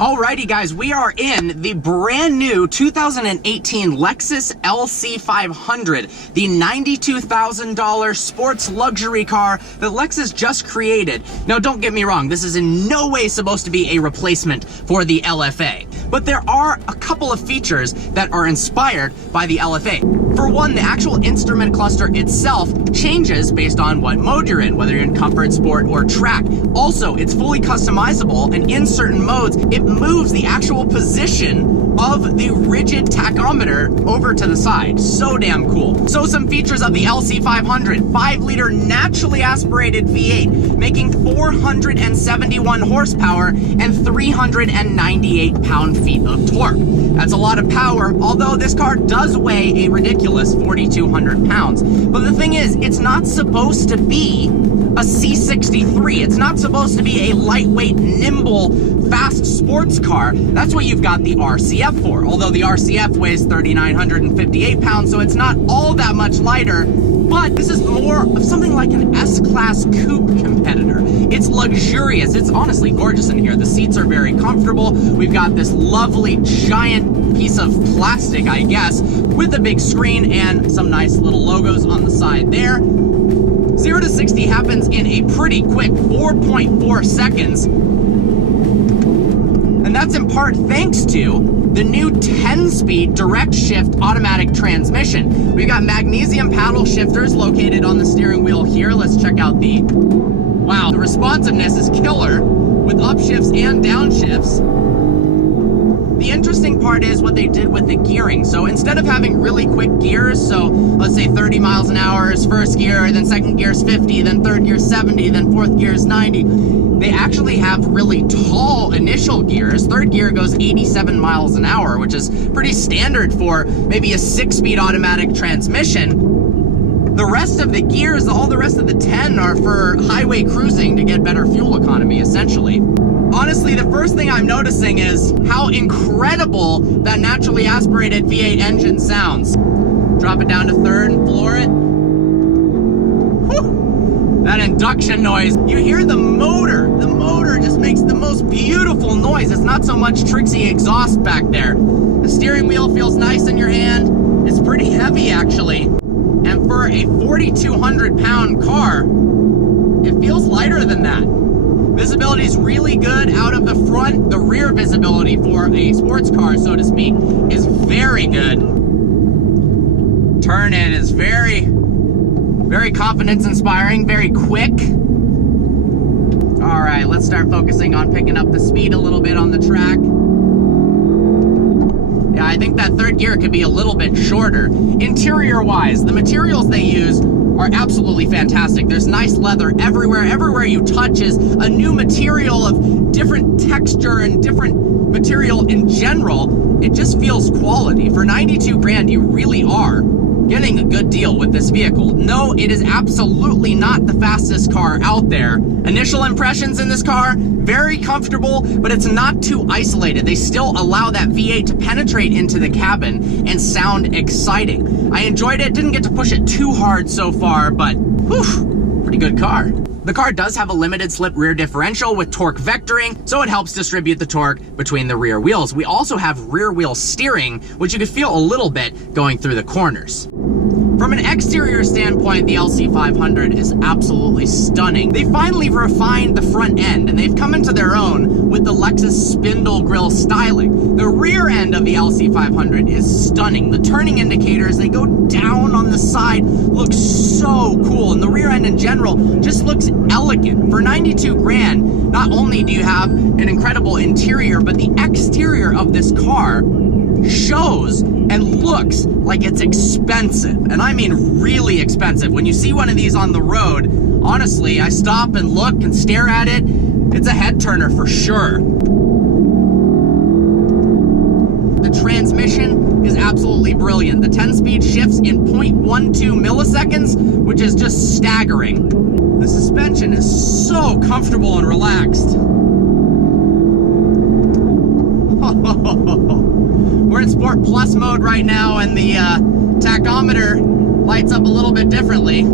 Alrighty guys, we are in the brand new 2018 Lexus LC500, the $92,000 sports luxury car that Lexus just created. Now don't get me wrong, this is in no way supposed to be a replacement for the LFA, but there are a couple of features that are inspired by the LFA. For one, the actual instrument cluster itself changes based on what mode you're in, whether you're in comfort, sport, or track. Also, it's fully customizable, and in certain modes, it moves the actual position of the rigid tachometer over to the side. So damn cool. So some features of the LC500: 5-liter naturally aspirated V8, making 471 horsepower and 398 pound-feet of torque. That's a lot of power, although this car does weigh a ridiculous 4,200 pounds. But the thing is, it's not supposed to be a C63. It's not supposed to be a lightweight, nimble, fast sports car. That's what you've got the RCF for, although the RCF weighs 3,958 pounds, so it's not all that much lighter. But this is more of something like an S-Class Coupe competitor. It's luxurious. It's honestly gorgeous in here. The seats are very comfortable. We've got this lovely giant piece of plastic, I guess, with a big screen and some nice little logos on the side there. 0 to 60 happens in a pretty quick 4.4 seconds. And that's in part thanks to the new 10-speed direct shift automatic transmission. We've got magnesium paddle shifters located on the steering wheel here. Let's check out the, wow, the responsiveness is killer with upshifts and downshifts. The interesting part is what they did with the gearing. So instead of having really quick gears, so let's say 30 miles an hour is first gear, then second gear is 50, then third gear is 70, then fourth gear is 90, they actually have really tall initial gears. Third gear goes 87 miles an hour, which is pretty standard for maybe a 6-speed automatic transmission. The rest of the gears, all the rest of the 10 are for highway cruising to get better fuel economy, essentially. Honestly, the first thing I'm noticing is how incredible that naturally aspirated V8 engine sounds. Drop it down to third and floor it. Whew. That induction noise. You hear the motor. The motor just makes the most beautiful noise. It's not so much tricksy exhaust back there. The steering wheel feels nice in your hand. It's pretty heavy, actually. And for a 4,200 pound car, it feels lighter than that. Visibility is really good out of the front. The rear visibility for a sports car, so to speak, is very good. Turn in is very, very confidence inspiring, very quick. All right, let's start focusing on picking up the speed a little bit on the track. Yeah, I think that third gear could be a little bit shorter. Interior wise, the materials they use are absolutely fantastic. There's nice leather everywhere. Everywhere you touch is a new material of different texture and different material in general. It just feels quality. For 92 grand, you really are getting a good deal with this vehicle. No, it is absolutely not the fastest car out there. Initial impressions in this car, very comfortable, but it's not too isolated. They still allow that V8 to penetrate into the cabin and sound exciting. I enjoyed it, didn't get to push it too hard so far, but whew, pretty good car. The car does have a limited slip rear differential with torque vectoring, so it helps distribute the torque between the rear wheels. We also have rear wheel steering, which you could feel a little bit going through the corners. From an exterior standpoint, the LC500 is absolutely stunning. They finally refined the front end, and they've come into their own with the Lexus spindle grille styling. The rear end of the LC500 is stunning. The turning indicators, they go down on the side, look so cool, and the rear end in general just looks elegant. For 92 grand, not only do you have an incredible interior, but the exterior of this car shows and looks like it's expensive. And I mean really expensive. When you see one of these on the road, honestly, I stop and look and stare at it. It's a head turner for sure. The transmission is absolutely brilliant. The 10-speed shifts in 0.12 milliseconds, which is just staggering. The suspension is so comfortable and relaxed. We're in Sport Plus mode right now, and the tachometer lights up a little bit differently.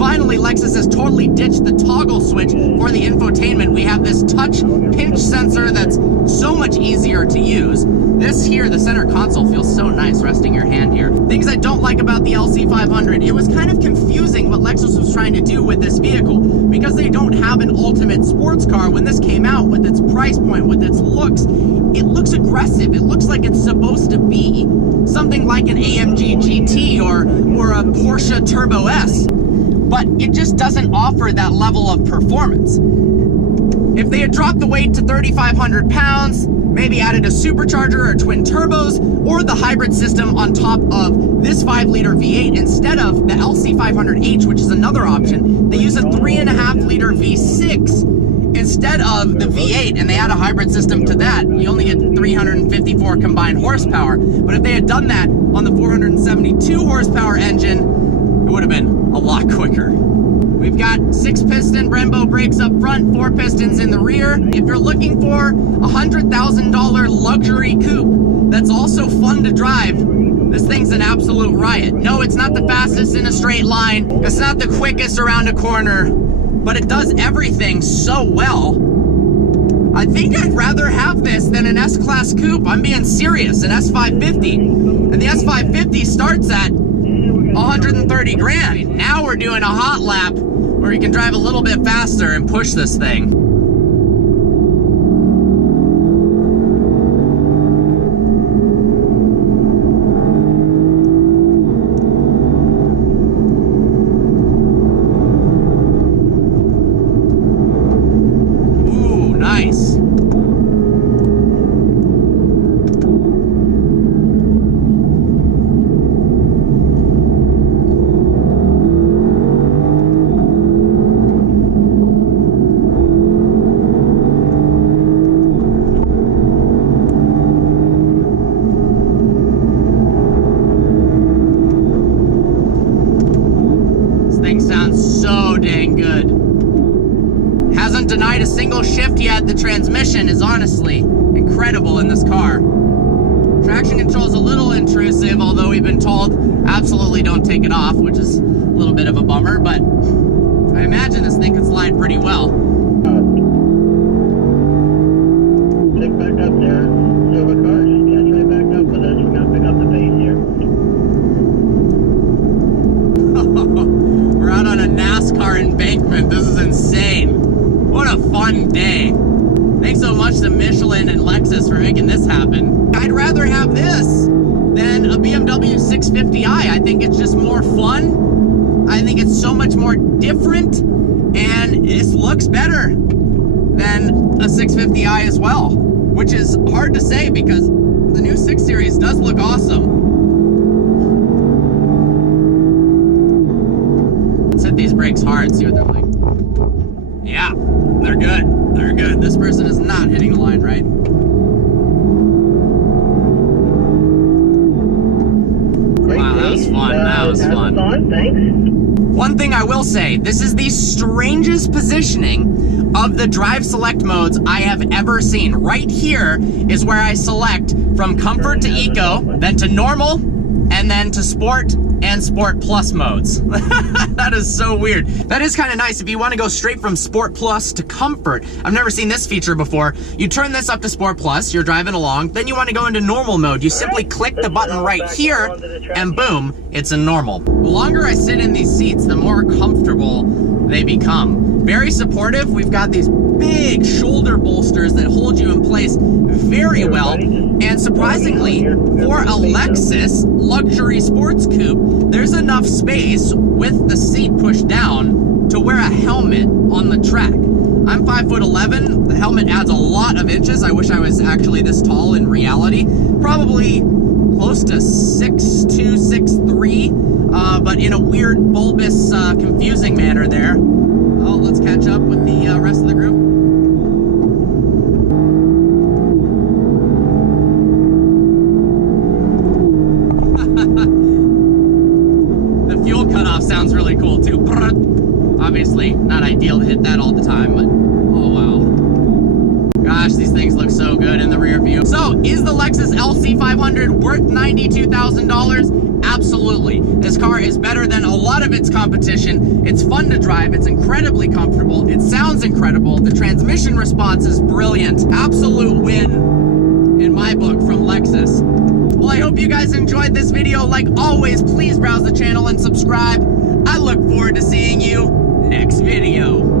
Finally, Lexus has totally ditched the toggle switch for the infotainment. We have this touch pinch sensor that's so much easier to use. This here, the center console, feels so nice resting your hand here. Things I don't like about the LC500, it was kind of confusing what Lexus was trying to do with this vehicle, because they don't have an ultimate sports car. When this came out, with its price point, with its looks, it looks aggressive. It looks like it's supposed to be something like an AMG GT or a Porsche Turbo S, but it just doesn't offer that level of performance. If they had dropped the weight to 3,500 pounds, maybe added a supercharger or twin turbos, or the hybrid system on top of this 5-liter V8 instead of the LC500H, which is another option. They use a 3.5-liter V6 instead of the V8, and they add a hybrid system to that. You only get 354 combined horsepower. But if they had done that on the 472 horsepower engine, it would have been a lot quicker. We've got 6-piston Brembo brakes up front, 4 pistons in the rear. If you're looking for a $100,000 luxury coupe that's also fun to drive, this thing's an absolute riot. No, it's not the fastest in a straight line. It's not the quickest around a corner, but it does everything so well. I think I'd rather have this than an S-Class coupe. I'm being serious, an S550. And the S550 starts at 130 grand. Now we're doing a hot lap where you can drive a little bit faster and push this thing. Ooh, nice. Sounds so dang good. Hasn't denied a single shift yet. The transmission is honestly incredible in this car. Traction control is a little intrusive, although we've been told absolutely don't take it off, which is a little bit of a bummer, but I imagine this thing could slide pretty well. Take back up there. Silver car, just catch right back up with us. We're going to pick up the pace here. We're out on a NASCAR embankment. This is insane. What a fun day. Thanks so much to Michelin and Lexus for making this happen. I'd rather have this than a BMW 650i. I think it's just more fun. I think it's so much more different, and it looks better than a 650i as well, which is hard to say because the new 6 Series does look awesome. Hit these brakes hard, see what they're like. Yeah, they're good. They're good. This person is not hitting the line right. Wow, that was fun. That was fun. Thanks. One thing I will say, this is the strangest positioning of the drive select modes I have ever seen. Right here is where I select from comfort to eco, then to normal, and then to sport and Sport Plus modes. That is so weird. That is kind of nice if you want to go straight from Sport Plus to Comfort. I've never seen this feature before. You turn this up to Sport Plus, you're driving along, then you want to go into normal mode. You simply click the button right here, and boom, it's in normal. The longer I sit in these seats, the more comfortable they become. Very supportive. We've got these big shoulder bolsters that hold you in place very well. And surprisingly, for a Lexus luxury sports coupe, there's enough space with the seat pushed down to wear a helmet on the track. I'm 5'11". The helmet adds a lot of inches. I wish I was actually this tall in reality. Probably close to 6'2", 6'3", but in a weird, bulbous, confusing manner there. Oh, let's catch up with the rest of the group. The fuel cutoff sounds really cool too. Obviously, not ideal to hit that all the time, but oh wow. Gosh, these things look so good in the rear view. So, is the Lexus LC500 worth $92,000? Absolutely. This car is better than a lot of its competition. It's fun to drive. It's incredibly comfortable. It sounds incredible. The transmission response is brilliant. Absolute win in my book from Lexus. Well, I hope you guys enjoyed this video. Like always, please browse the channel and subscribe. I look forward to seeing you next video.